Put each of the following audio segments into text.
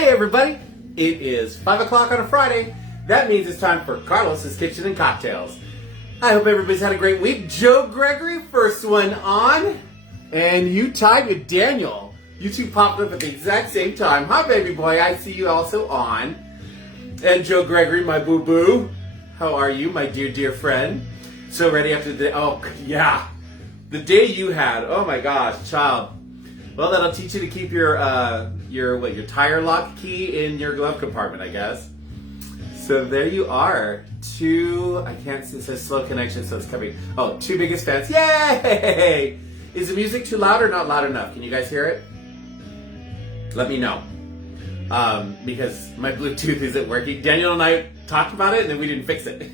Hey everybody, it is 5 o'clock on a Friday. That means it's time for Carlos's Kitchen and Cocktails. I hope everybody's had a great week. Joe Gregory, first one on. And you tied with Daniel. You two popped up at the exact same time. Hi baby boy, I see you also on. And Joe Gregory, my boo-boo. How are you, my dear friend? So ready after the, oh yeah. The day you had, oh my gosh, child. Well, that'll teach you to keep your tire lock key in your glove compartment, I guess. So there you are. I can't see, it says slow connection, so it's coming. Oh, two biggest fans. Yay! Is the music too loud or not loud enough? Can you guys hear it? Let me know. Because my Bluetooth isn't working. Daniel and I talked about it and then we didn't fix it.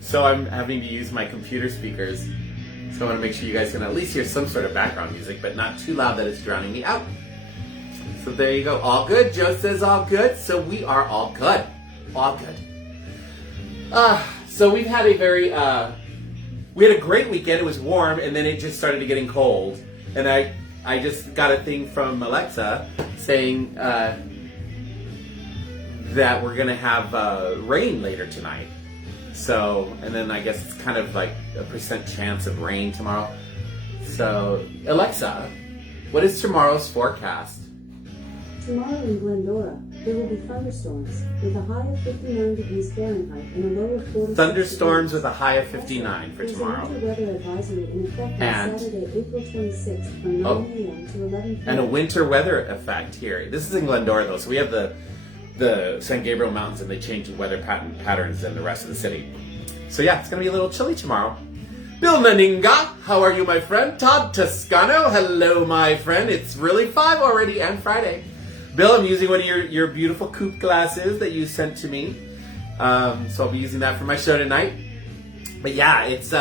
So I'm having to use my computer speakers. So I want to make sure you guys can at least hear some sort of background music, but not too loud that it's drowning me out. So there you go. All good. Joe says all good. So we are all good. All good. So we've had a we had a great weekend. It was warm, and then it just started getting cold. And I just got a thing from Alexa saying that we're going to have rain later tonight. So, and then I guess it's kind of like a % chance of rain tomorrow. So, Alexa, what is tomorrow's forecast? Tomorrow in Glendora, there will be thunderstorms with a high of 59 degrees Fahrenheit and a low of 46. Thunderstorms with a high of 59 for tomorrow. There's a winter weather advisory in effect on Saturday, April 26th from 9 a.m. to 11 p.m. And a winter weather effect here. This is in Glendora though, so we have the San Gabriel Mountains, and they change the weather patterns than the rest of the city. So yeah, it's going to be a little chilly tomorrow. Bill Naninga, how are you, my friend? Todd Toscano, hello, my friend. It's really 5 already and Friday. Bill, I'm using one of your beautiful coupe glasses that you sent to me. So I'll be using that for my show tonight. But yeah, it's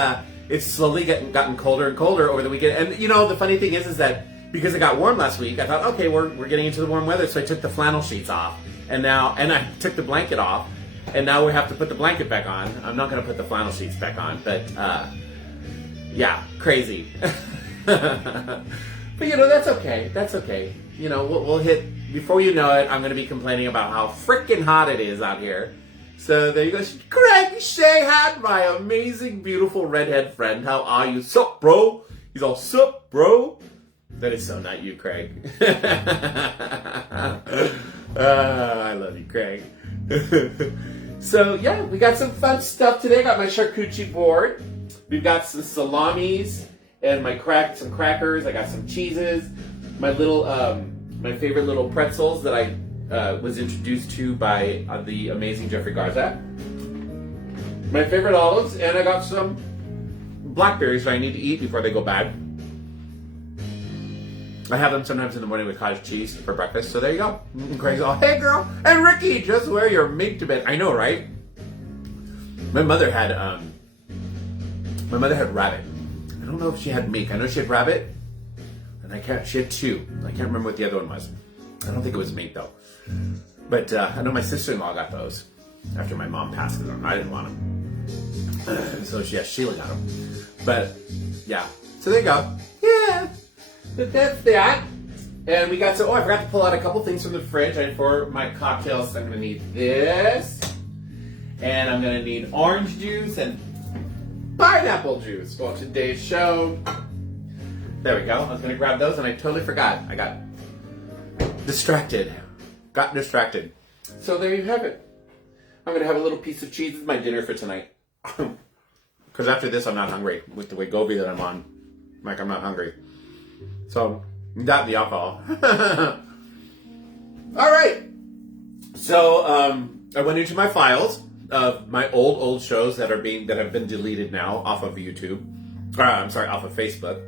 slowly gotten colder and colder over the weekend. And you know, the funny thing is that because it got warm last week, I thought, okay, we're getting into the warm weather, so I took the flannel sheets off. And I took the blanket off, and now we have to put the blanket back on. I'm not going to put the flannel sheets back on, but yeah, crazy. But you know, that's okay. That's okay. You know, we'll hit, before you know it, I'm going to be complaining about how freaking hot it is out here. So there you go. Craig Shahan, my amazing, beautiful redhead friend. How are you? Sup, bro? He's all, sup, bro? That is so not you, Craig. I love you, Craig. So, yeah, we got some fun stuff today. I got my charcuterie board. We've got some salamis and some crackers. I got some cheeses. My little, my favorite little pretzels that I was introduced to by the amazing Jeffrey Garza. My favorite olives, and I got some blackberries that I need to eat before they go bad. I have them sometimes in the morning with cottage cheese for breakfast, so there you go. And Craig's all, hey girl, and Ricky, just wear your mink to bed. I know, right? My mother had rabbit. I don't know if she had mink. I know she had rabbit, and she had two. I can't remember what the other one was. I don't think it was mink though. But I know my sister-in-law got those after my mom passed them. I didn't want them. So yeah, Sheila got them. But yeah, so there you go. Yeah. But that's that. And we got I forgot to pull out a couple things from the fridge. For my cocktails, I'm going to need this. And I'm going to need orange juice and pineapple juice for today's show. There we go. I was going to grab those and I totally forgot. I got distracted. So there you have it. I'm going to have a little piece of cheese as my dinner for tonight. Because after this, I'm not hungry. With the Wegovy that I'm on, like I'm not hungry. So, that and the alcohol. All right. So, I went into my files of my old shows that have been deleted now off of YouTube. Off of Facebook,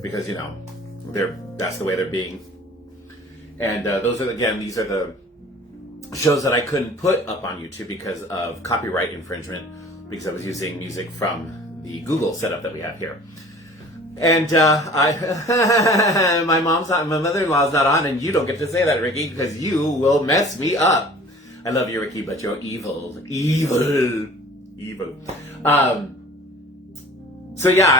because you know that's the way they're being. And these are the shows that I couldn't put up on YouTube because of copyright infringement, because I was using music from the Google setup that we have here. And my mother-in-law's not on, and you don't get to say that, Ricky, because you will mess me up. I love you, Ricky, but you're evil. So yeah,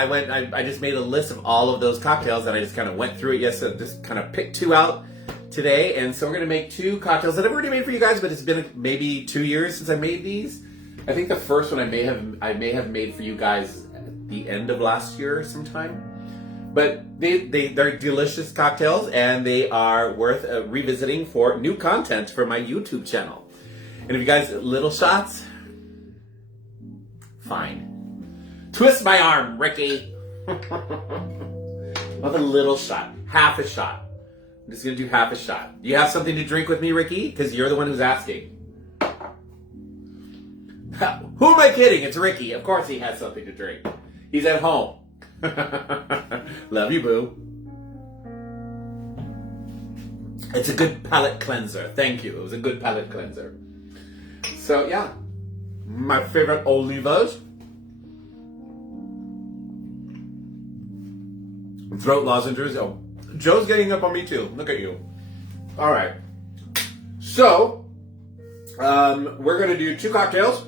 I just made a list of all of those cocktails, and I just kind of went through it. Yes, so just kind of picked two out today, and so we're gonna make 2 cocktails that I've already made for you guys, but it's been maybe 2 years since I made these. I think the first one I may have made for you guys at the end of last year sometime. But they're delicious cocktails, and they are worth revisiting for new content for my YouTube channel. And if you guys little shots, fine. Twist my arm, Ricky. With a little shot, half a shot. I'm just gonna do half a shot. Do you have something to drink with me, Ricky? Because you're the one who's asking. Who am I kidding? It's Ricky. Of course he has something to drink. He's at home. Love you, boo. It's a good palate cleanser. Thank you. It was a good palate cleanser. So yeah, my favorite olivas. Throat lozenges. Oh, Joe's getting up on me too. Look at you. All right. So we're gonna do 2 cocktails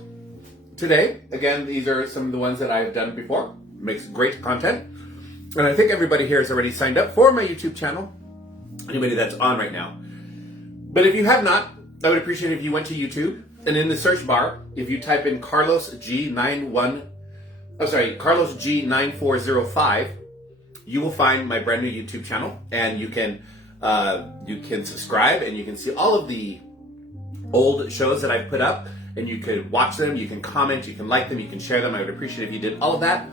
today. Again, these are some of the ones that I've done before. Makes great content. And I think everybody here has already signed up for my YouTube channel. Anybody that's on right now. But if you have not, I would appreciate it if you went to YouTube and in the search bar, if you type in Carlos G9405, you will find my brand new YouTube channel, and you can subscribe, and you can see all of the old shows that I've put up, and you can watch them, you can comment, you can like them, you can share them. I would appreciate it if you did all of that.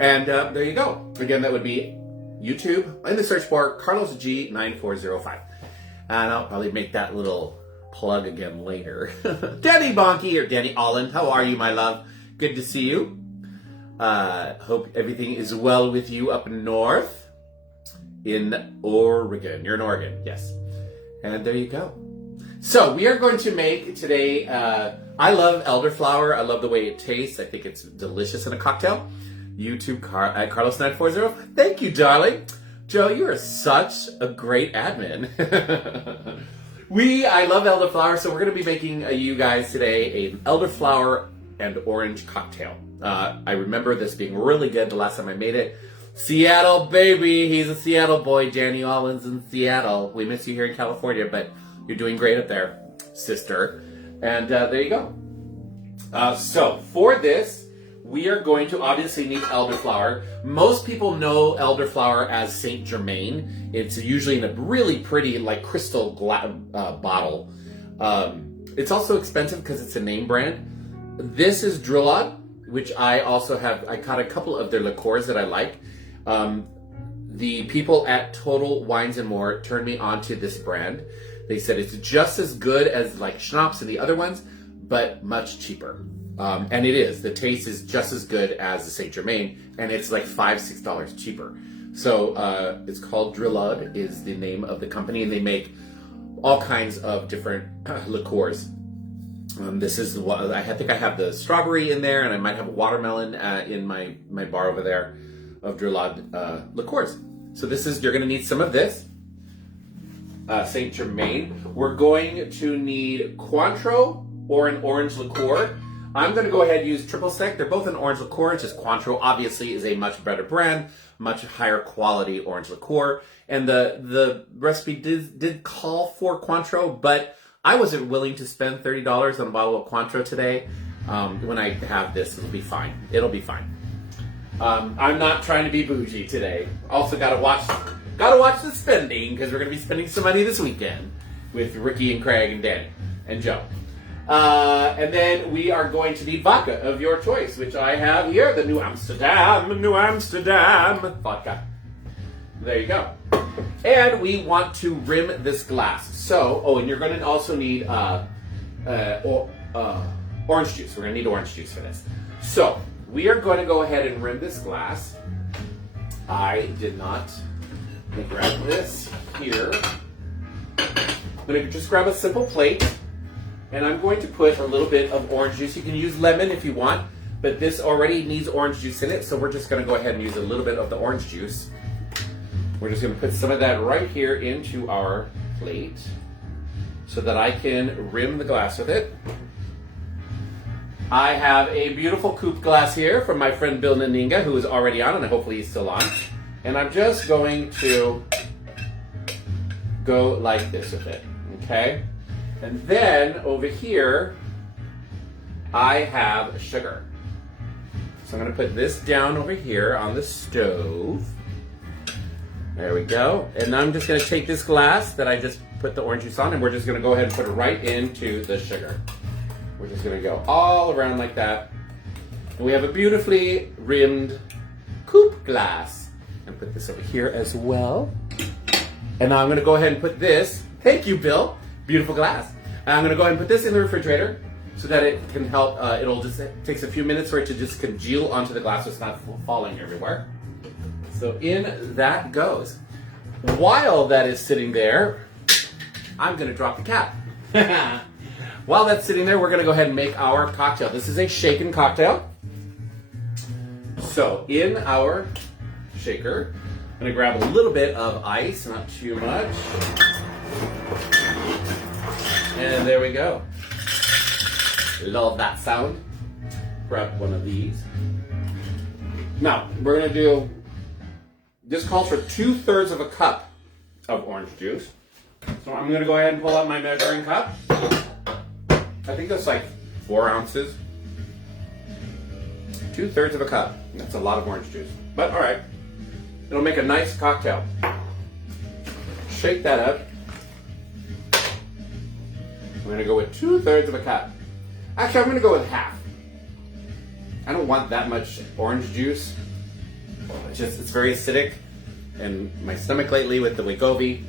And there you go. Again, that would be YouTube in the search bar, Carlos G9405. And I'll probably make that little plug again later. Danny Bonky or Danny Allen, how are you, my love? Good to see you. Hope everything is well with you up north in Oregon. You're in Oregon, yes. And there you go. So we are going to make today, I love elderflower. I love the way it tastes. I think it's delicious in a cocktail. YouTube at Carlos9405. Thank you, darling. Joe, you are such a great admin. I love elderflower, so we're going to be making you guys today an elderflower and orange cocktail. I remember this being really good the last time I made it. Seattle, baby. He's a Seattle boy. Danny Allen's in Seattle. We miss you here in California, but you're doing great up there, sister. And there you go. So for this, we are going to obviously need elderflower. Most people know elderflower as Saint Germain. It's usually in a really pretty, like, crystal bottle. It's also expensive because it's a name brand. This is Drillod, which I also have. I caught a couple of their liqueurs that I like. The people at Total Wines and More turned me on to this brand. They said it's just as good as like schnapps and the other ones, but much cheaper. And it is. The taste is just as good as the Saint Germain, and it's like $5-6 cheaper. So it's called Drillod is the name of the company, and they make all kinds of different liqueurs. This is the one. I think I have the strawberry in there, and I might have a watermelon in my bar over there of Drillod liqueurs. So this is, you're going to need some of this. Saint Germain. We're going to need Cointreau or an orange liqueur. I'm going to go ahead and use Triple Sec. They're both an orange liqueur. It's just Cointreau obviously is a much better brand, much higher quality orange liqueur. And the recipe did call for Cointreau, but I wasn't willing to spend $30 on a bottle of Cointreau today. When I have this, it'll be fine. It'll be fine. I'm not trying to be bougie today. Also gotta watch the spending, because we're gonna be spending some money this weekend with Ricky and Craig and Danny and Joe. And then we are going to need vodka of your choice, which I have here, the New Amsterdam vodka. There you go. And we want to rim this glass. So, and you're going to also need orange juice. We're going to need orange juice for this. So, we are going to go ahead and rim this glass. I did not grab this here. I'm going to just grab a simple plate. And I'm going to put a little bit of orange juice. You can use lemon if you want, but this already needs orange juice in it, so we're just going to go ahead and use a little bit of the orange juice. We're just going to put some of that right here into our plate so that I can rim the glass with it. I have a beautiful coupe glass here from my friend Bill Naninga, who is already on, and hopefully he's still on. And I'm just going to go like this with it, okay? And then over here, I have sugar. So I'm gonna put this down over here on the stove. There we go. And I'm just gonna take this glass that I just put the orange juice on, and we're just gonna go ahead and put it right into the sugar. We're just gonna go all around like that. And we have a beautifully rimmed coupe glass. And put this over here as well. And now I'm gonna go ahead and put this, thank you, Bill, beautiful glass. And I'm gonna go ahead and put this in the refrigerator so that it can help, it takes a few minutes for it to just congeal onto the glass so it's not falling everywhere. So in that goes. While that is sitting there, I'm gonna drop the cap. While that's sitting there, we're gonna go ahead and make our cocktail. This is a shaken cocktail. So in our shaker, I'm gonna grab a little bit of ice, not too much. And there we go. Love that sound. Grab one of these. Now, we're gonna do, this calls for 2/3 of a cup of orange juice. So I'm gonna go ahead and pull out my measuring cup. I think that's like 4 ounces. 2/3 of a cup. That's a lot of orange juice. But all right, it'll make a nice cocktail. Shake that up. I'm gonna go with 2/3 of a cup. Actually, I'm gonna go with half. I don't want that much orange juice. It's very acidic, and my stomach lately with the Wegovy.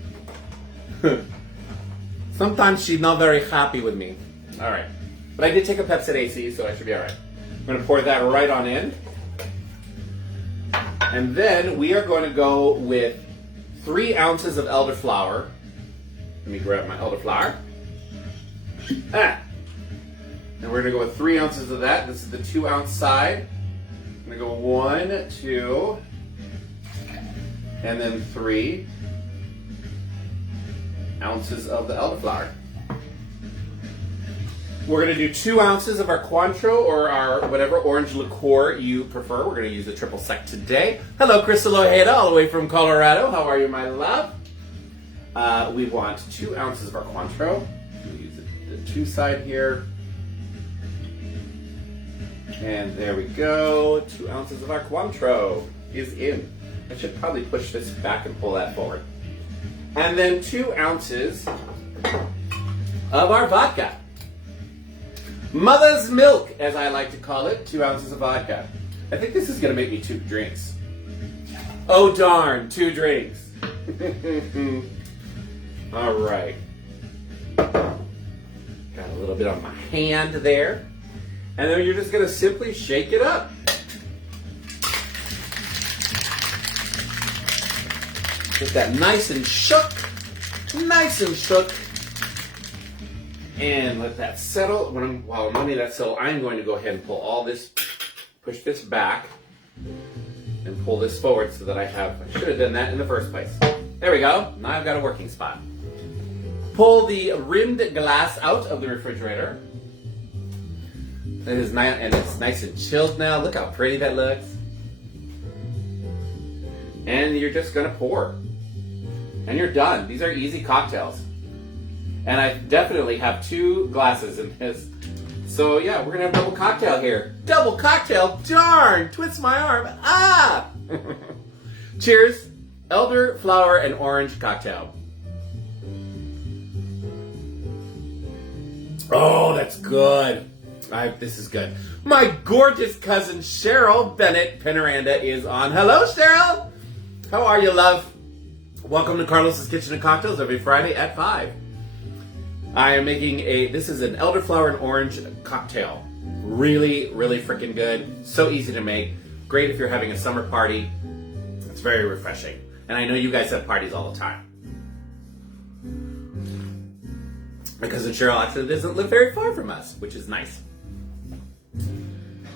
Sometimes she's not very happy with me. All right, but I did take a Pepsid AC, so I should be all right. I'm gonna pour that right on in. And then we are going to go with 3 ounces of elderflower. Let me grab my elderflower. And we're gonna go with 3 ounces of that. This is the 2-ounce side. I'm gonna go 1, 2, and then 3 ounces of the elderflower. We're gonna do 2 ounces of our Cointreau or our whatever orange liqueur you prefer. We're gonna use the triple sec today. Hello, Crystal Ojeda, all the way from Colorado. How are you, my love? We want 2 ounces of our Cointreau. We'll use the 2 side here. And there we go. 2 ounces of our Cointreau is in. I should probably push this back and pull that forward. And then 2 ounces of our vodka. Mother's milk, as I like to call it, 2 ounces of vodka. I think this is gonna make me 2 drinks. Oh darn, 2 drinks. All right. Got a little bit on my hand there. And then you're just gonna simply shake it up. Get that nice and shook. Nice and shook. And let that settle. While I'm letting that settle, I'm going to go ahead and pull all this, push this back, and pull this forward so that I should have done that in the first place. There we go. Now I've got a working spot. Pull the rimmed glass out of the refrigerator. It is nice, and it's nice and chilled now. Look how pretty that looks. And you're just gonna pour. And you're done. These are easy cocktails. And I definitely have 2 glasses in this. So yeah, we're gonna have double cocktail here. Double cocktail, darn, twist my arm, ah! Cheers, elderflower and orange cocktail. Oh, that's good. This is good. My gorgeous cousin Cheryl Bennett Penaranda is on. Hello, Cheryl. How are you, love? Welcome to Carlos's Kitchen and Cocktails every Friday at 5. I am making this is an elderflower and orange cocktail. Really, really freaking good. So easy to make. Great if you're having a summer party. It's very refreshing. And I know you guys have parties all the time. My cousin Cheryl actually doesn't live very far from us, which is nice.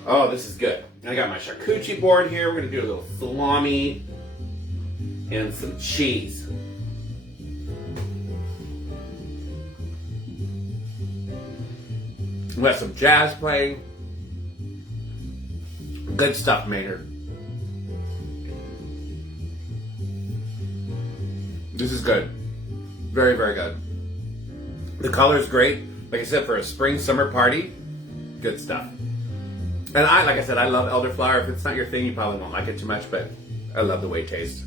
Oh, this is good. I got my charcuterie board here. We're going to do a little salami and some cheese. We have some jazz playing. Good stuff, Maynard. This is good. Very, very good. The color's great. Like I said, for a spring, summer party, good stuff. And like I said, I love elderflower. If it's not your thing, you probably won't like it too much, but I love the way it tastes.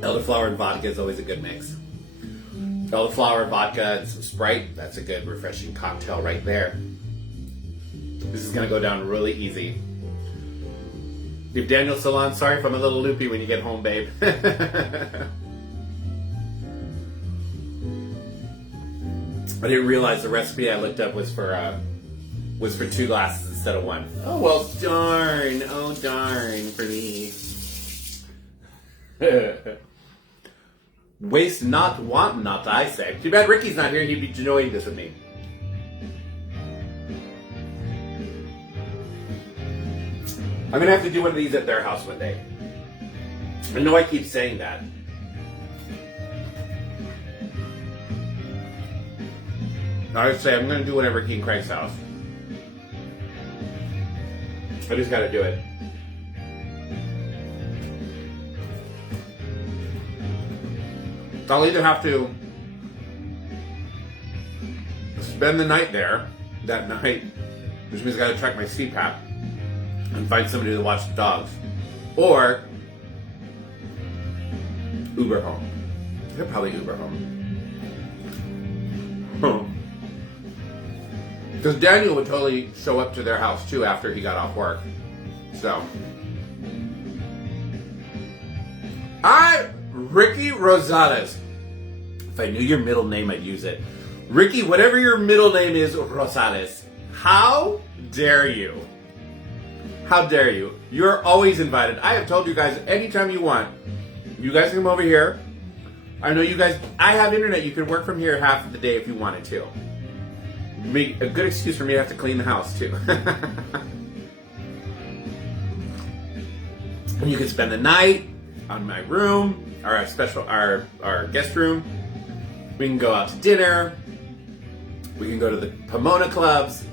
Elderflower and vodka is always a good mix. Elderflower, vodka, and some Sprite, that's a good, refreshing cocktail right there. This is going to go down really easy. If Daniel's still on, sorry if I'm a little loopy when you get home, babe. I didn't realize the recipe I looked up was for 2 glasses instead of 1. Oh, well, darn. Oh, darn for me. Waste not, want not, I say. Too bad Ricky's not here. He'd be enjoying this with me. I'm going to have to do one of these at their house one day. I know I keep saying that. I would say I'm going to do one at Ricky and Craig's house. I just got to do it. I'll either have to spend the night there that night, which means I got to check my CPAP and find somebody to watch the dogs, or Uber home. They'll probably Uber home. Because Daniel would totally show up to their house too after he got off work. So, Ricky Rosales. If I knew your middle name, I'd use it. Ricky, whatever your middle name is, Rosales. How dare you? How dare you? You're always invited. I have told you guys anytime you want. You guys can come over here. I know you guys, I have internet. You can work from here half of the day if you wanted to. Be a good excuse for me to have to clean the house too. And you can spend the night on my room, our guest room. We can go out to dinner. We can go to the Pomona clubs.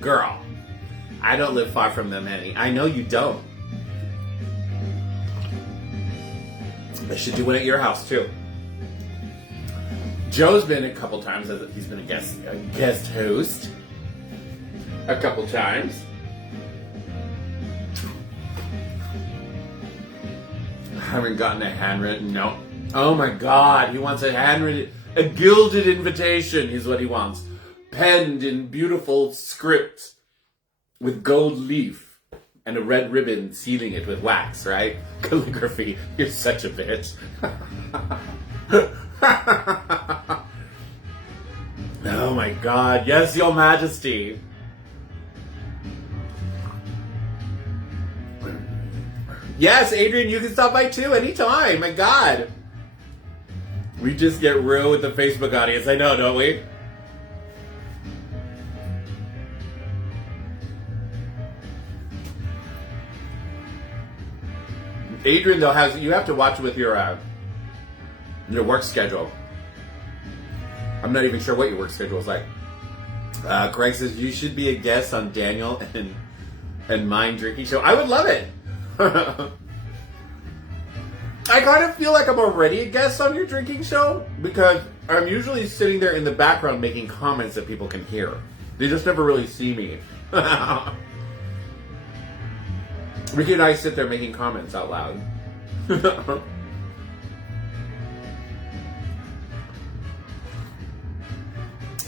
Girl, I don't live far from them, Henny. I know you don't. I should do one at your house too. Joe's been a couple times. He's been a guest host a couple times. I haven't gotten a handwritten note. Oh my God, he wants a handwritten, a gilded invitation is what he wants. Penned in beautiful script with gold leaf and a red ribbon sealing it with wax, right? Calligraphy. You're such a bitch. Oh my God, yes, Your Majesty. Yes, Adrian, you can stop by too anytime. My God. We just get real with the Facebook audience. I know, don't we? Adrian, though, you have to watch it with your work schedule. I'm not even sure what your work schedule is like. Craig says you should be a guest on Daniel and mine drinking show. I would love it. I kind of feel like I'm already a guest on your drinking show because I'm usually sitting there in the background making comments that people can hear. They just never really see me. Ricky and I sit there making comments out loud.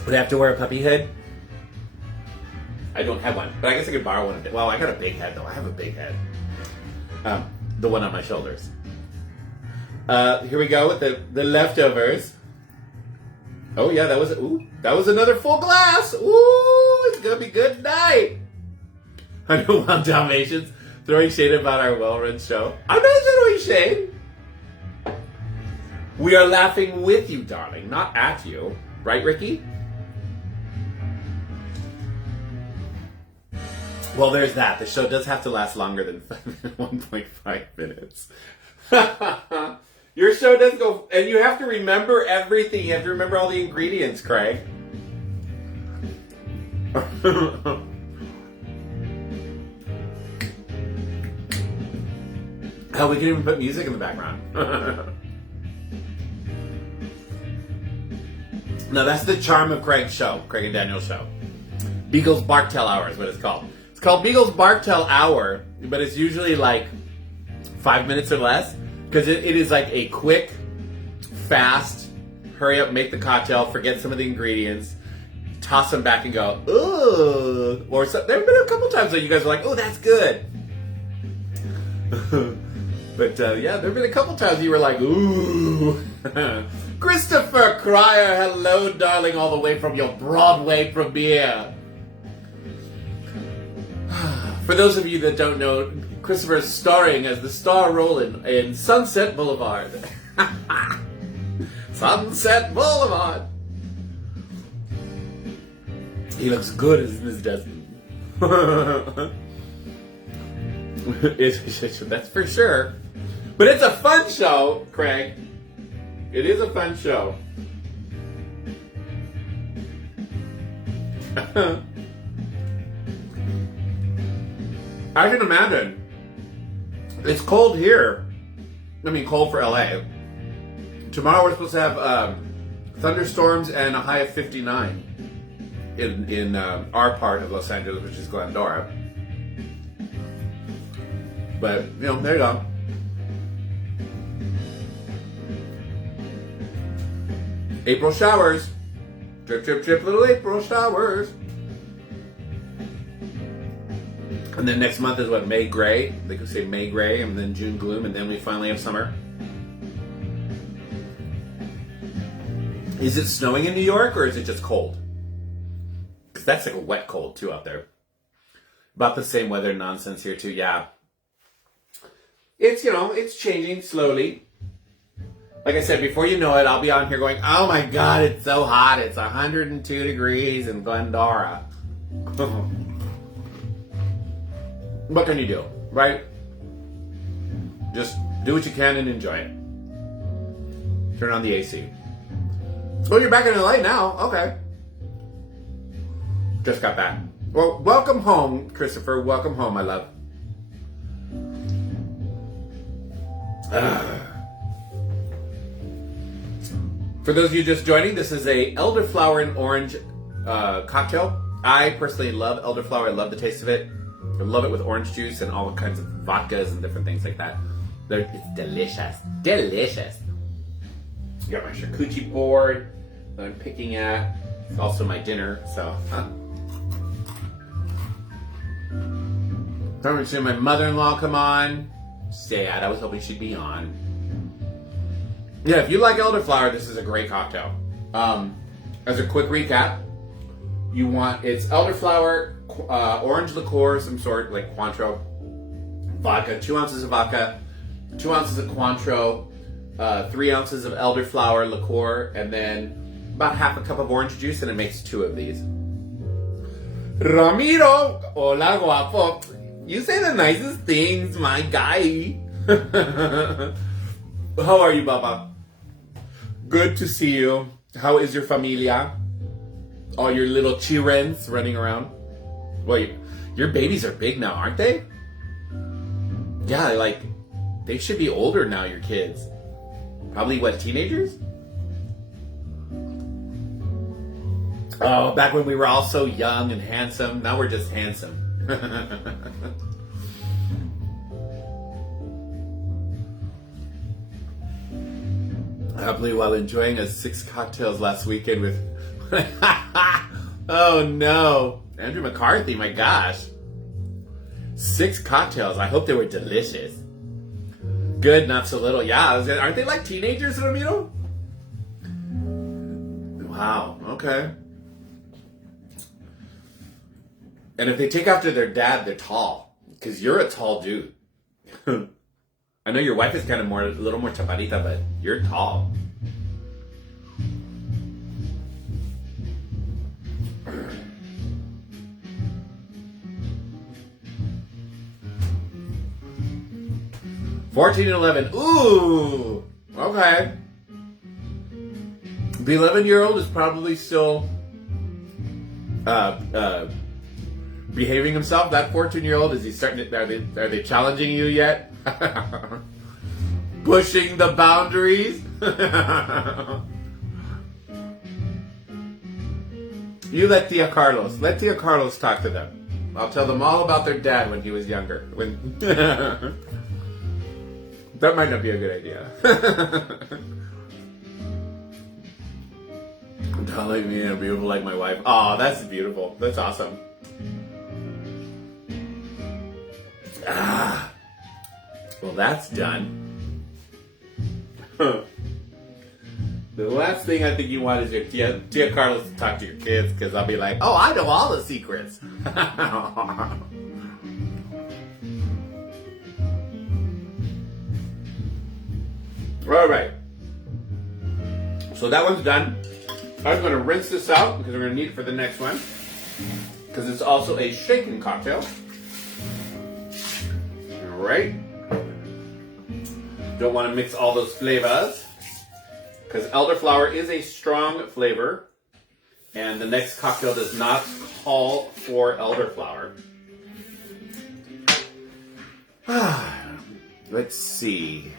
Would I have to wear a puppy head? I don't have one, but I guess I could borrow one. Well, I got a big head though. I have a big head. The one on my shoulders. Here we go with the leftovers. Oh yeah, that was another full glass. Ooh, it's gonna be good night. 101 Dalmatians throwing shade about our well-run show. I'm not throwing shade. We are laughing with you, darling, not at you. Right, Ricky? Well, there's that. The show does have to last longer than 1.5 minutes. Your show does go, and you have to remember everything. You have to remember all the ingredients, Craig. Hell, we can even put music in the background. No, that's the charm of Craig's show, Craig and Daniel's show. Beagle's Barktail Hour is what it's called. It's called Beagle's Barktail Hour, but it's usually like 5 minutes or less, because it is like a quick, fast, hurry up, make the cocktail, forget some of the ingredients, toss them back and go, ooh. Or so, there have been a couple times that you guys are like, oh, that's good. But yeah, there have been a couple times you were like, ooh. Christopher Cryer, hello, darling, all the way from your Broadway premiere. For those of you that don't know, Christopher is starring as the star role in Sunset Boulevard. Sunset Boulevard. He looks good as Miss Desmond. That's for sure. But it's a fun show, Craig. It is a fun show. I can imagine. It's cold here. I mean, cold for LA. Tomorrow we're supposed to have thunderstorms and a high of 59 in our part of Los Angeles, which is Glendora. But, you know, there you go. April showers. Drip, drip, drip, little April showers. And then next month is what, May gray? They could say May gray, and then June gloom, and then we finally have summer. Is it snowing in New York, or is it just cold? Because that's like a wet cold, too, out there. About the same weather nonsense here, too, yeah. It's, you know, it's changing slowly. Like I said, before you know it, I'll be on here going, oh my God, it's so hot. It's 102 degrees in Glendora. What can you do, right? Just do what you can and enjoy it. Turn on the AC. Oh, you're back in LA now. Okay. Just got back. Well, welcome home, Christopher. Welcome home, my love. For those of you just joining, this is a Elderflower and Orange cocktail. I personally love elderflower. I love the taste of it. I love it with orange juice and all kinds of vodkas and different things like that. It's delicious. Delicious. Got my charcuterie board that I'm picking at. It's also my dinner, so. Haven't seen my mother-in-law come on. Sad. I was hoping she'd be on. Yeah, if you like elderflower, this is a great cocktail. As a quick recap, it's elderflower, orange liqueur, some sort, like Cointreau, vodka, 2 ounces of vodka, 2 ounces of Cointreau, 3 ounces of elderflower liqueur, and then about half a cup of orange juice, and it makes 2 of these. Ramiro, hola guapo. You say the nicest things, my guy. How are you, Baba? Good to see you. How is your familia? All your little childrens running around. Well, your babies are big now, aren't they? Yeah, like, they should be older now, your kids. Probably, what, teenagers? Oh, back when we were all so young and handsome. Now we're just handsome. Happily while enjoying 6 cocktails last weekend with... Oh no. Andrew McCarthy, my gosh. 6 cocktails. I hope they were delicious. Good, not so little. Yeah, aren't they like teenagers, Ramiro? Wow, okay. And if they take after their dad, they're tall. Because you're a tall dude. I know your wife is kind of a little more chaparrita, but you're tall. $14 and $11. Ooh, okay. The 11-year-old is probably still behaving himself. That 14-year-old, is he starting to? Are they challenging you yet? Pushing the boundaries. You let Tia Carlos. Let Tia Carlos talk to them. I'll tell them all about their dad when he was younger. That might not be a good idea. Telling me I'm beautiful like my wife. Oh, that's beautiful. That's awesome. Ah. Well, that's done. The last thing I think you want is your Tia Carlos to talk to your kids, because I'll be like, oh, I know all the secrets. All right. So that one's done. I'm going to rinse this out because we're going to need it for the next one, because it's also a shaken cocktail. All right. Don't want to mix all those flavors, because elderflower is a strong flavor, and the next cocktail does not call for elderflower. Let's see.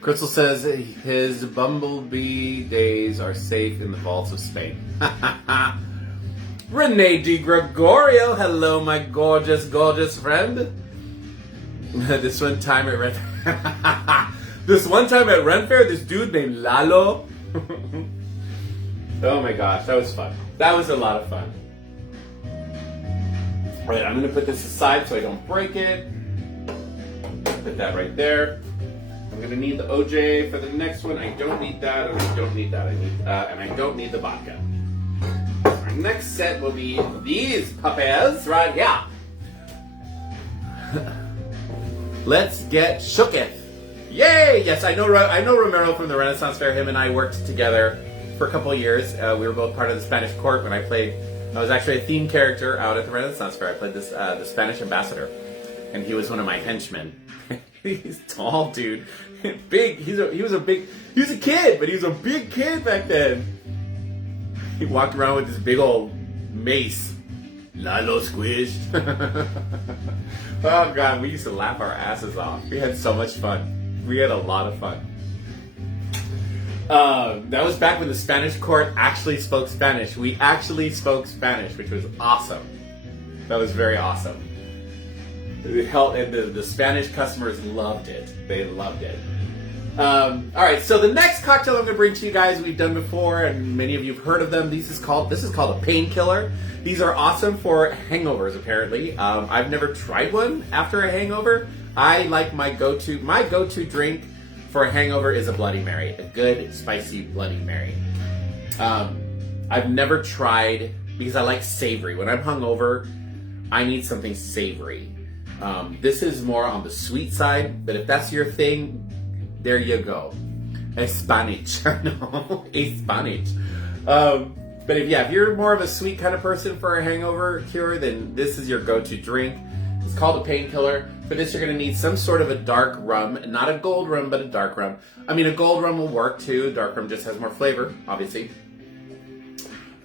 Crystal says his bumblebee days are safe in the vaults of Spain. Renee Di Gregorio, hello my gorgeous, gorgeous friend. This one time at Ren Fair, this dude named Lalo. Oh my gosh, that was fun. That was a lot of fun. All right, I'm gonna put this aside so I don't break it. Put that right there. I'm gonna need the OJ for the next one. I don't need that, and I don't need that. And I don't need the vodka. Our next set will be these puppies right here. Let's get shooketh. Yay! Yes, I know Romero from the Renaissance Fair. Him and I worked together for a couple of years. We were both part of the Spanish court when I was actually a theme character out at the Renaissance Fair. I played the Spanish ambassador, and he was one of my henchmen. He's tall, dude. Big. He was a kid, but he was a big kid back then. He walked around with this big old mace. Lalo squished. Oh God, we used to laugh our asses off. We had so much fun. We had a lot of fun. That was back when the Spanish court actually spoke Spanish. We actually spoke Spanish, which was awesome. That was very awesome. The Spanish customers loved it. They loved it. All right, so the next cocktail I'm going to bring to you guys, we've done before, and many of you have heard of them. This is called a painkiller. These are awesome for hangovers, apparently. I've never tried one after a hangover. I like my go-to drink for a hangover is a Bloody Mary, a good spicy Bloody Mary. I've never tried, because I like savory. When I'm hungover, I need something savory. This is more on the sweet side, but if that's your thing, there you go. A Spanish. No, a Spanish. But if you're more of a sweet kind of person for a hangover cure, then this is your go-to drink. It's called a painkiller. For this, you're going to need some sort of a dark rum. Not a gold rum, but a dark rum. I mean, a gold rum will work too. Dark rum just has more flavor, obviously.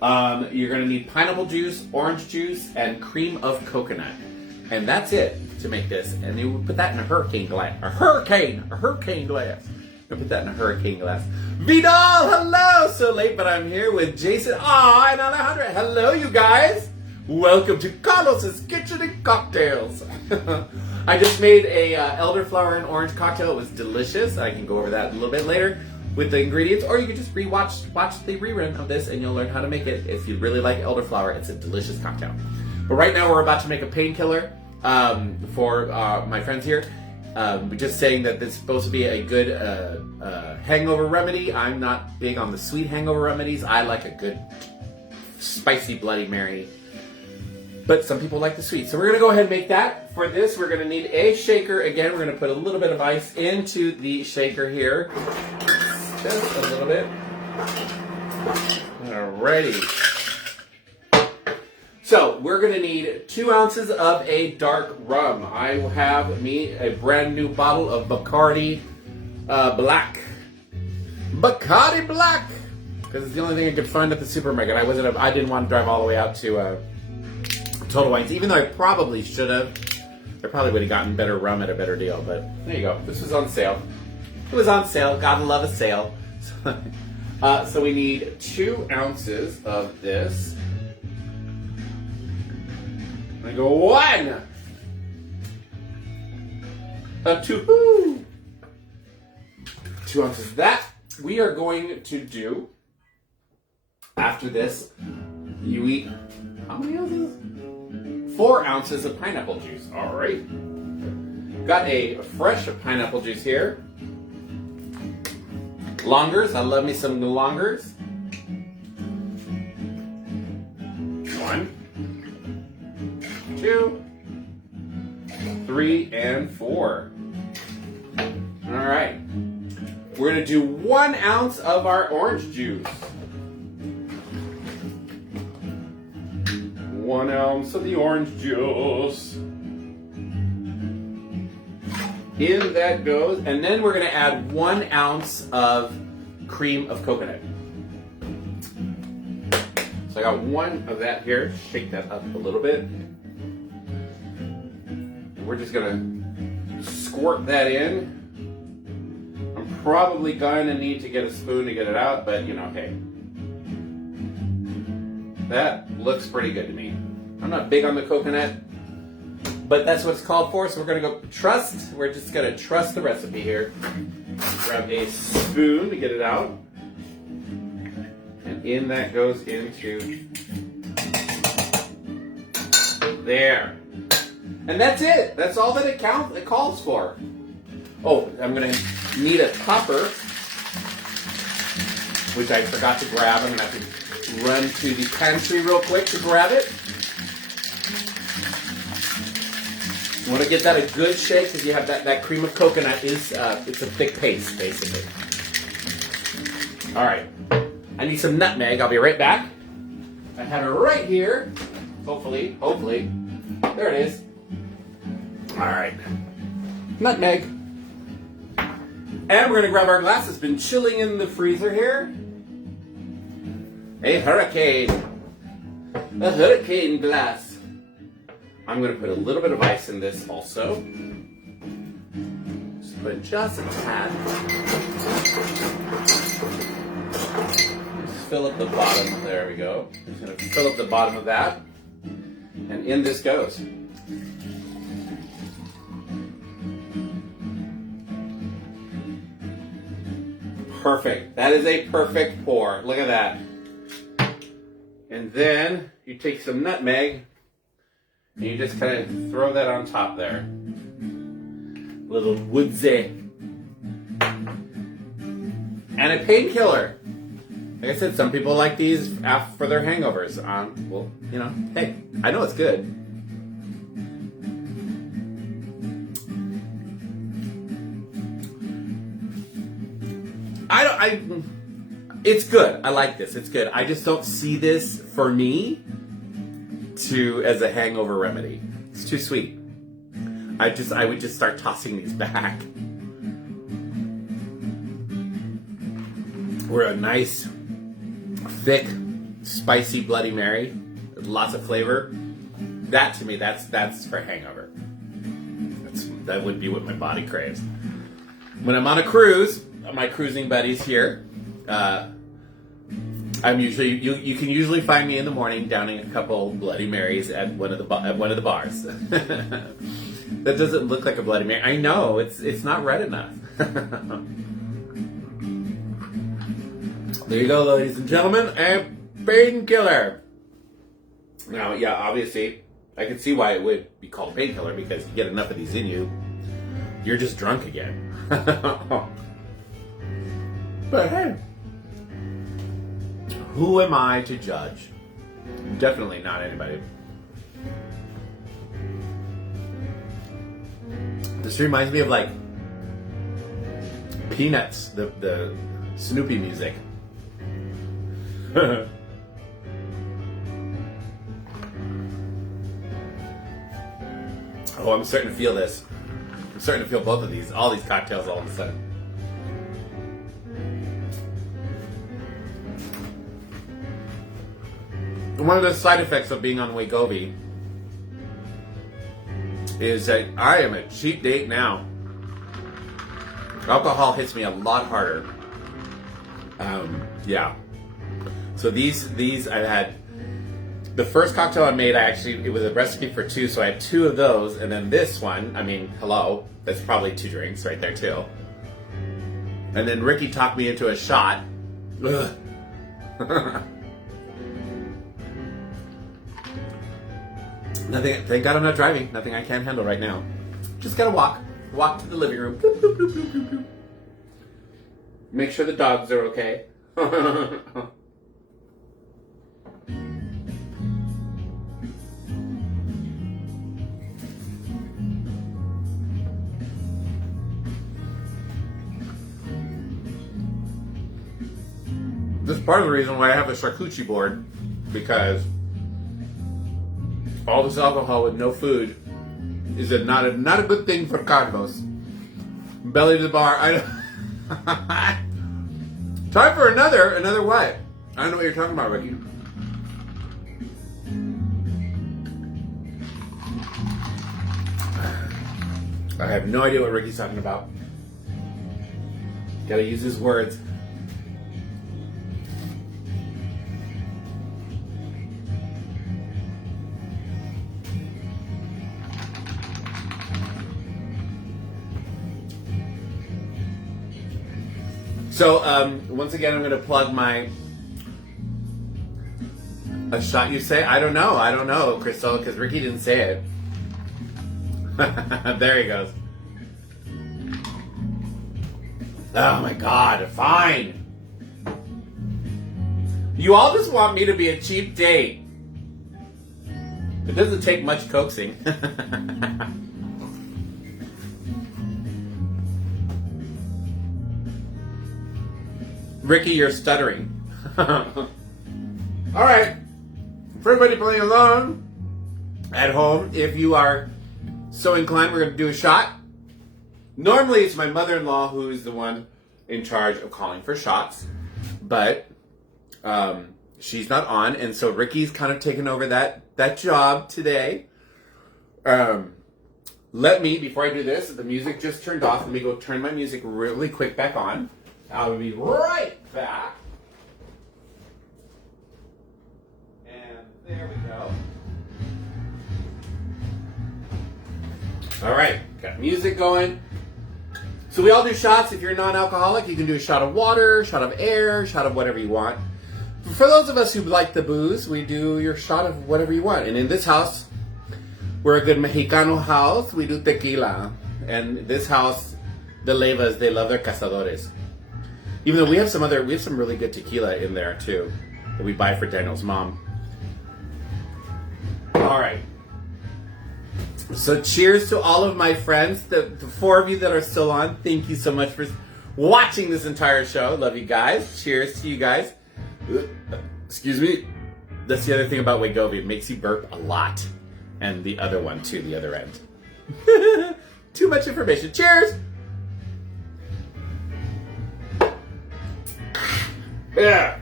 You're going to need pineapple juice, orange juice, and cream of coconut. And that's it to make this. And you put that in a hurricane glass. A hurricane glass. I'll put that in a hurricane glass. Vidal, hello! So late, but I'm here with Jason. And Alejandra. Hello, you guys. Welcome to Carlos's Kitchen and Cocktails. I just made a elderflower and orange cocktail. It was delicious. I can go over that a little bit later with the ingredients, or you can just watch the rerun of this and you'll learn how to make it. If you really like elderflower, it's a delicious cocktail. But right now we're about to make a painkiller for my friends here. We're just saying that this is supposed to be a good hangover remedy. I'm not big on the sweet hangover remedies. I like a good spicy Bloody Mary. But some people like the sweet. So we're going to go ahead and make that. For this, we're going to need a shaker. Again, we're going to put a little bit of ice into the shaker here. Just a little bit. Alrighty. So we going to need 2 ounces of a dark rum. I will have me a brand new bottle of Bacardi Black. Bacardi Black! Because it's the only thing I could find at the supermarket. I didn't want to drive all the way out to Total Wines, even though I probably should have. They probably would have gotten better rum at a better deal, but there you go. This was on sale. It was on sale. Gotta love a sale. So we need 2 ounces of this. I go 1. 2. 2 ounces of that. We are going to do, after this, you eat, how many ounces? 4 ounces of pineapple juice. All right. Got a fresh pineapple juice here. Longers. I love me some longers. 1, 2, 3, and 4. All right. We're going to do 1 ounce of our orange juice. 1 ounce of the orange juice. In that goes, and then we're going to add 1 ounce of cream of coconut. So I got 1 of that here. Shake that up a little bit. We're just going to squirt that in. I'm probably going to need to get a spoon to get it out, but you know, hey. That looks pretty good to me. I'm not big on the coconut, but that's what it's called for, so we're going to go trust. We're just going to trust the recipe here. Grab a spoon to get it out. And in that goes into there. And that's it. That's all that it calls for. Oh, I'm going to need a topper, which I forgot to grab. I'm going to have to run to the pantry real quick to grab it. You want to get that a good shake because you have that cream of coconut is it's a thick paste basically. All right, I need some nutmeg. I'll be right back. I have it right here. Hopefully, there it is. All right, nutmeg, and we're gonna grab our glass. It's been chilling in the freezer here. A hurricane glass. I'm going to put a little bit of ice in this also. Just put just a tad. Just fill up the bottom. There we go. Just going to fill up the bottom of that. And in this goes. Perfect. That is a perfect pour. Look at that. And then you take some nutmeg and you just kind of throw that on top there. Little woodsy. And a painkiller. Like I said, some people like these for their hangovers. Well, you know, hey, I know it's good. It's good. I like this. It's good. I just don't see this for me as a hangover remedy. It's too sweet. I would just start tossing these back. We're a nice, thick, spicy Bloody Mary with lots of flavor. That to me, that's for hangover. That would be what my body craves. When I'm on a cruise, my cruising buddies here. I'm usually you can usually find me in the morning downing a couple Bloody Marys at one of the bars. That doesn't look like a Bloody Mary. I know it's not red enough. There you go, ladies and gentlemen, a painkiller. Now, yeah, obviously, I can see why it would be called painkiller because you get enough of these in you, you're just drunk again. But hey. Who am I to judge? Definitely not anybody. This reminds me of like Peanuts, the Snoopy music. Oh, I'm starting to feel this. I'm starting to feel both of these, all these cocktails all of a sudden. One of the side effects of being on Wegovy is that I am a cheap date now. Alcohol hits me a lot harder. Yeah. So these I had. The first cocktail I made, it was a recipe for 2, so I had 2 of those, and then this one, I mean, hello, that's probably 2 drinks right there too. And then Ricky talked me into a shot. Ugh. Nothing. Thank God I'm not driving. Nothing I can't handle right now. Just gotta walk to the living room. Bloop, bloop, bloop, bloop, bloop, bloop. Make sure the dogs are okay. This is part of the reason why I have a charcuterie board, because all this alcohol with no food is not a good thing for Carlos. Belly to the bar. Time for another what? I don't know what you're talking about, Ricky. I have no idea what Ricky's talking about. Gotta use his words. So, once again, I'm going to plug a shot you say? I don't know, Crystal, because Ricky didn't say it. There he goes. Oh my God, fine. You all just want me to be a cheap date. It doesn't take much coaxing. Ricky, you're stuttering. All right. For everybody playing along at home, if you are so inclined, we're going to do a shot. Normally, it's my mother-in-law who is the one in charge of calling for shots, but she's not on, and so Ricky's kind of taken over that job today. Let me, before I do this, the music just turned off. Let me go turn my music really quick back on. I'll be right back. And there we go. All right, got music going. So we all do shots. If you're non-alcoholic, you can do a shot of water, shot of air, shot of whatever you want. For those of us who like the booze, we do your shot of whatever you want. And in this house, we're a good Mexicano house. We do tequila. And this house, the Levas, they love their cazadores. Even though we have some really good tequila in there too, that we buy for Daniel's mom. All right. So cheers to all of my friends, the 4 of you that are still on. Thank you so much for watching this entire show. Love you guys. Cheers to you guys. Excuse me. That's the other thing about Wegovy. It makes you burp a lot. And the other one too, the other end. Too much information. Cheers. Yeah.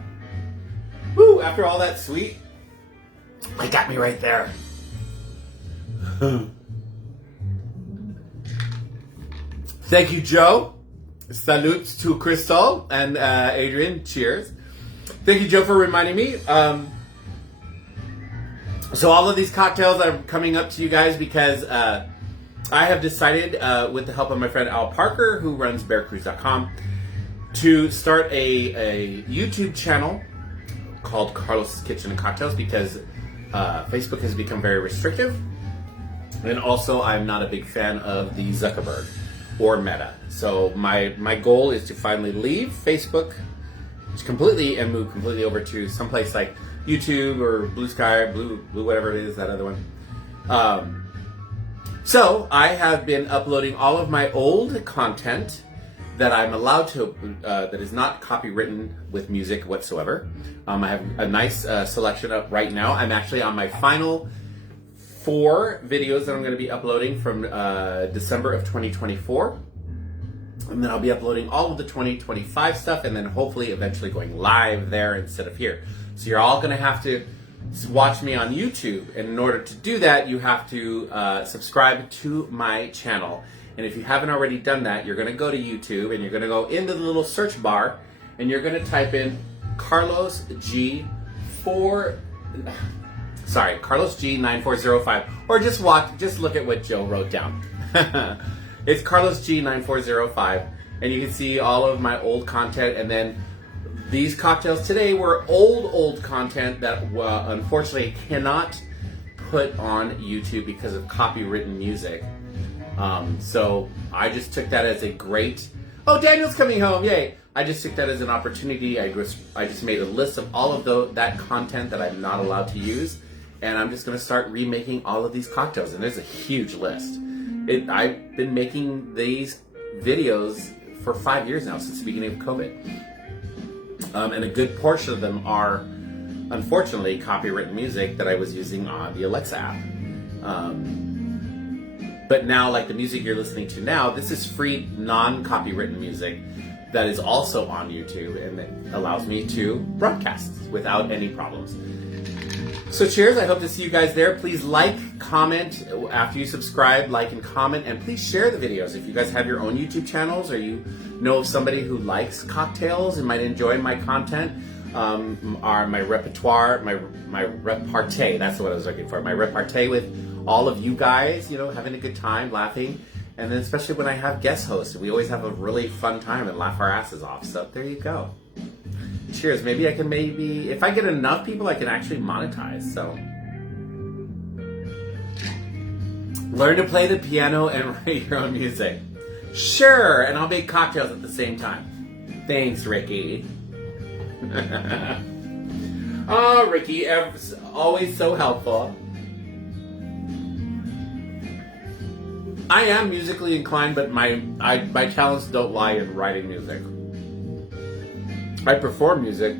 Woo, after all that sweet, it got me right there. Thank you, Joe. Salutes to Crystal and Adrian. Cheers. Thank you, Joe, for reminding me. So all of these cocktails are coming up to you guys because I have decided, with the help of my friend Al Parker, who runs bearcruise.com, to start a YouTube channel called Carlos's Kitchen and Cocktails, because Facebook has become very restrictive. And also, I'm not a big fan of the Zuckerberg or Meta. So my goal is to finally leave Facebook completely and move completely over to someplace like YouTube or Blue Sky, Blue whatever it is, that other one. So I have been uploading all of my old content that I'm allowed to, that is not copywritten with music whatsoever. I have a nice selection up right now. I'm actually on my final 4 videos that I'm going to be uploading from December of 2024. And then I'll be uploading all of the 2025 stuff, and then hopefully eventually going live there instead of here. So you're all going to have to watch me on YouTube. And in order to do that, you have to subscribe to my channel. And if you haven't already done that, you're going to go to YouTube and you're going to go into the little search bar and you're going to type in Carlos G9405, or just look at what Joe wrote down. It's Carlos G9405, and you can see all of my old content. And then these cocktails today were old content that unfortunately cannot put on YouTube because of copywritten music. So I just took that as a great, oh, Daniel's coming home, yay. I just took that as an opportunity. I just made a list of all of that content that I'm not allowed to use, and I'm just going to start remaking all of these cocktails, and there's a huge list. I've been making these videos for 5 years now, since the beginning of COVID. And a good portion of them are, unfortunately, copywritten music that I was using on the Alexa app. But now, like the music you're listening to now, this is free, non-copywritten music that is also on YouTube, and it allows me to broadcast without any problems. So cheers, I hope to see you guys there. Please like, comment after you subscribe, like and comment, and please share the videos. If you guys have your own YouTube channels, or you know of somebody who likes cocktails and might enjoy my content, my repertoire, my repartee, that's what I was looking for, my repartee with all of you guys, having a good time, laughing. And then especially when I have guest hosts, we always have a really fun time and laugh our asses off. So there you go. Cheers. Maybe if I get enough people, I can actually monetize. So learn to play the piano and write your own music. Sure. And I'll make cocktails at the same time. Thanks, Ricky. Oh, Ricky, always so helpful. I am musically inclined, but my talents don't lie in writing music. I perform music,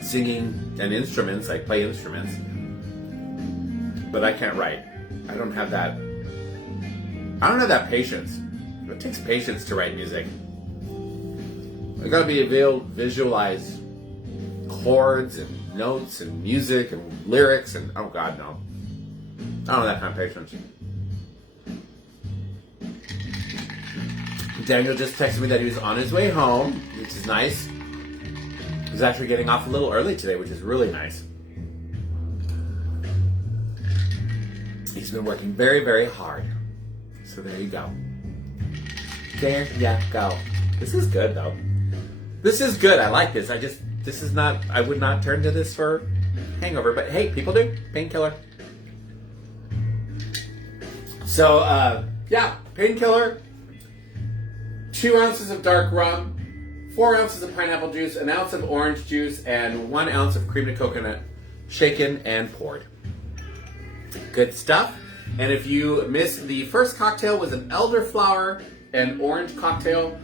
singing, and instruments. I play instruments, but I can't write. I don't have that patience. It takes patience to write music. I gotta be able to visualize chords and notes and music and lyrics and oh god, no. I don't have that kind of patience. Daniel just texted me that he was on his way home, which is nice. He's actually getting off a little early today, which is really nice. He's been working very, very hard. So there you go. There you go. This is good, though. This is good. I like this. I would not turn to this for hangover, but hey, people do. Painkiller. So, painkiller. 2 ounces of dark rum, 4 ounces of pineapple juice, an ounce of orange juice, and 1 ounce of cream of coconut, shaken and poured. Good stuff. And if you missed, the first cocktail was an elderflower and orange cocktail.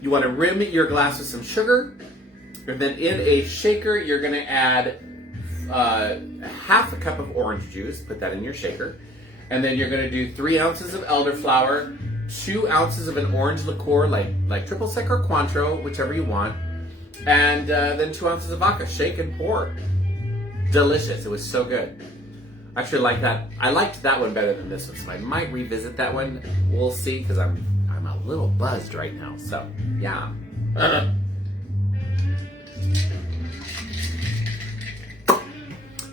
You want to rim your glass with some sugar, and then in a shaker, you're going to add half a cup of orange juice. Put that in your shaker. And then you're going to do 3 ounces of elderflower, 2 ounces of an orange liqueur, like triple sec or Cointreau, whichever you want, and then 2 ounces of vodka. Shake and pour. Delicious. It was so good. I actually like that. I liked that one better than this one, so I might revisit that one. We'll see, because I'm a little buzzed right now. So yeah.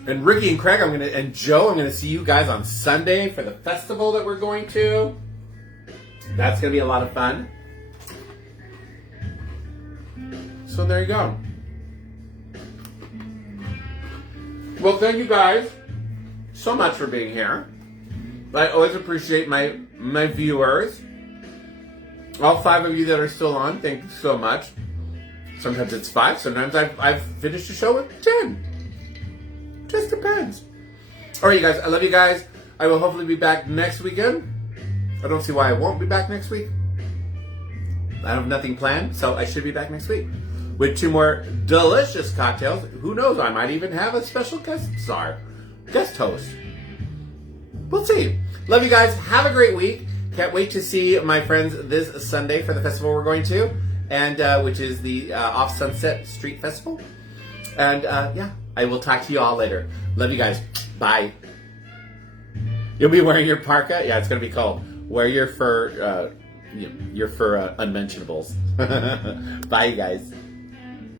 And Ricky and Craig, and Joe, I'm gonna see you guys on Sunday for the festival that we're going to. That's going to be a lot of fun. So there you go. Well, thank you guys so much for being here. I always appreciate my viewers. All 5 of you that are still on, thank you so much. Sometimes it's 5, sometimes I've finished the show with 10. Just depends. All right, you guys, I love you guys. I will hopefully be back next weekend. I don't see why I won't be back next week. I have nothing planned, so I should be back next week with 2 more delicious cocktails. Who knows? I might even have a special guest host. We'll see. Love you guys. Have a great week. Can't wait to see my friends this Sunday for the festival we're going to, and which is the Off Sunset Street Festival. And yeah, I will talk to you all later. Love you guys. Bye. You'll be wearing your parka? Yeah, it's going to be cold. Wear your fur unmentionables. Bye, you guys.